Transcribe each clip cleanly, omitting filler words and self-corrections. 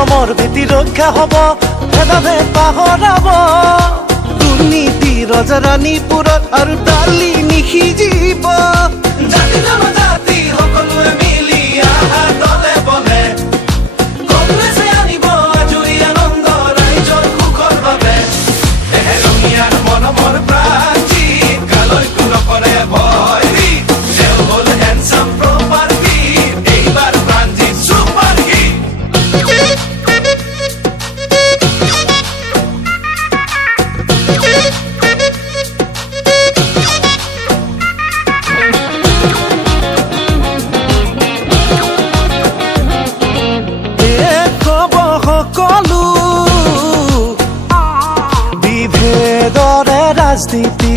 অসমৰ ভেটি ৰক্ষা হ'ব, ভেদাভে পাহৰাব। দুৰ্নীতি ৰজাৰাণীপুৰত আৰু দালি নিসিজিব। জাতি জনজাতি সকলোৱে মিলি আহা দলে বলে, কংগ্ৰেছে আনিব আজৰি আনন্দ ৰাইজৰ সুখৰ বাবে। ৰঙিয়াৰ মৰমৰ প্ৰাচীন কালৈকো নকৰে ভয়, তেওঁ হ'ল হেণ্ডচাম প্ৰপাৰ্টি, এইবাৰ প্ৰাণজিৎ ছুপাৰ হিট। সকলো বিভেদৰে ৰাজনীতি,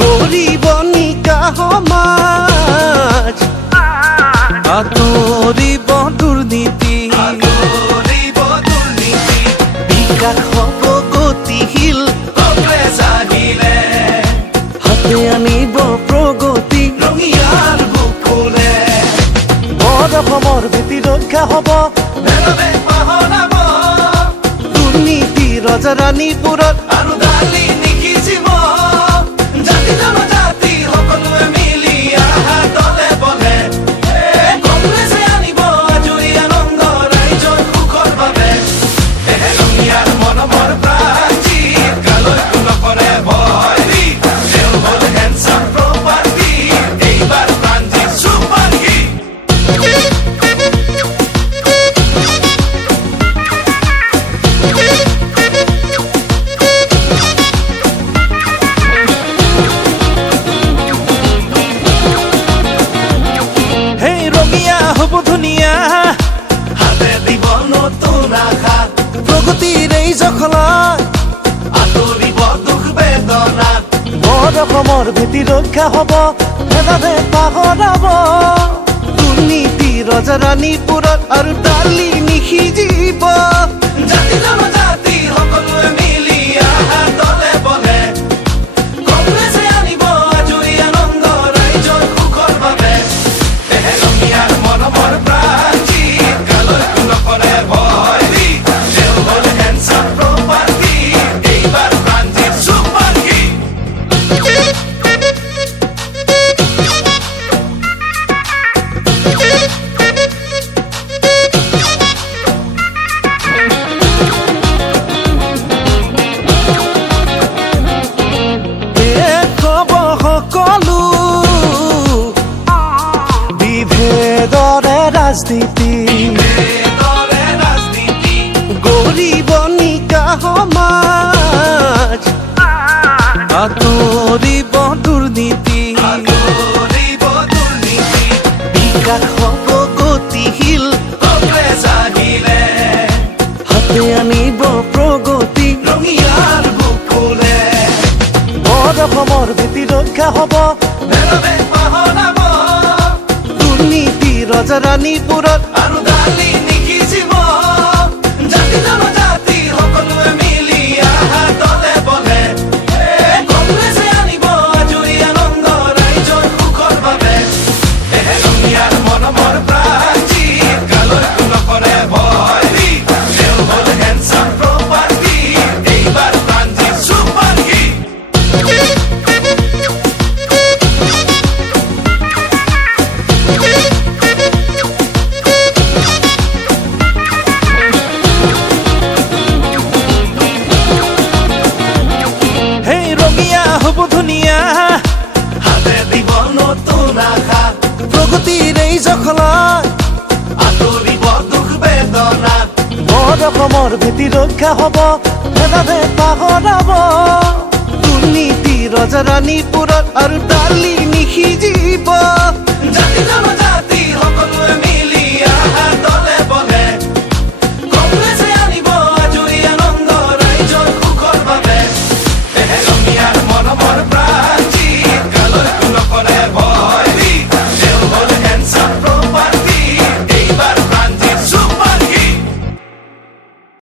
গৰিব নিকা সমাজ, আঁতৰিব দুৰ্নীতি, বিকাশ হ'ব গতিশীল, কংগ্ৰেছ আহিলে হাতে আনিব প্ৰগতি, ৰঙিয়াৰ বুকুলে। অসমৰ ভেটি ৰক্ষা হ'ব, ভেদাভে পাহৰাব। দুৰ্নীতি ৰজাৰাণীপুৰত আৰু দালি নিসিজিব। জাতি জনজাতি সকলোৱে মিলি আহা দলে বলে, কংগ্ৰেছে আনিব আজৰি আনন্দ ৰাইজৰ সুখৰ বাবে। ৰঙিয়াৰ মৰমৰ প্ৰাচীন কালৈকো নকৰে ভয়, তেওঁ হ'ল হেণ্ডচাম প্ৰপাৰ্টি, এইবাৰ প্ৰাণজিৎ ছুপাৰ হিট। হ'ব ধুনীয়া, হাতে দিব নতুন আশা, প্ৰগতিৰ এই জখলাত আঁতৰিব দুখ বেদনা। অসমৰ ভেটি ৰক্ষা হ'ব, ভেদাভে পাহৰাব। দুৰ্নীতি ৰজাৰাণীপুৰত আৰু দালি নিসিজিব। জাতি জনজাতি সকলোৱে মিলি আহা দলে বলে, কংগ্ৰেছে আনিব আজৰি আনন্দ ৰাইজৰ সুখৰ বাবে। ৰঙিয়াৰ মৰমৰ প্ৰাচীন কালৈকো নকৰে ভয়, তেওঁ হ'ল হেণ্ডচাম প্ৰপাৰ্টি, এইবাৰ প্ৰাণজিৎ ছুপাৰ হিট। সকলো বিভেদৰে ৰাজনীতি, গৰিব নিকা সমাজ, আঁতৰিব দুৰ্নীতি, বিকাশ হ'ব গতিশীল, কংগ্ৰেছ আহিলে হাতে আনিব প্ৰগতি, ৰঙিয়াৰ বুকুলে। অসমৰ ভেটি ৰক্ষা হ'ব, ভেদাভে পাহৰাব। দুৰ্নীতি ৰজাৰাণীপুৰত আৰু দালি নিসিজিব। জাতি জনজাতি সকলোৱে মিলি আহা দলে বলে, কংগ্ৰেছে আনিব আজৰি আনন্দ ৰাইজৰ সুখৰ বাবে। ৰঙিয়াৰ মৰমৰ প্ৰাচীন কালৈকো নকৰে ভয়, তেওঁ হ'ল হেণ্ডচাম প্ৰপাৰ্টি, এইবাৰ প্ৰাণজিৎ ছুপাৰ হিট। হ'ব ধুনীয়া, হাতে দিব নতুন আশা, প্ৰগতিৰ এই জখলাত আঁতৰিব দুখ বেদনা। অসমৰ ভেটি ৰক্ষা হ'ব, ভেদাভে পাহৰাব। দুৰ্নীতি ৰজাৰাণীপুৰত আৰু দালি নিসিজিব। জাতি জনজাতি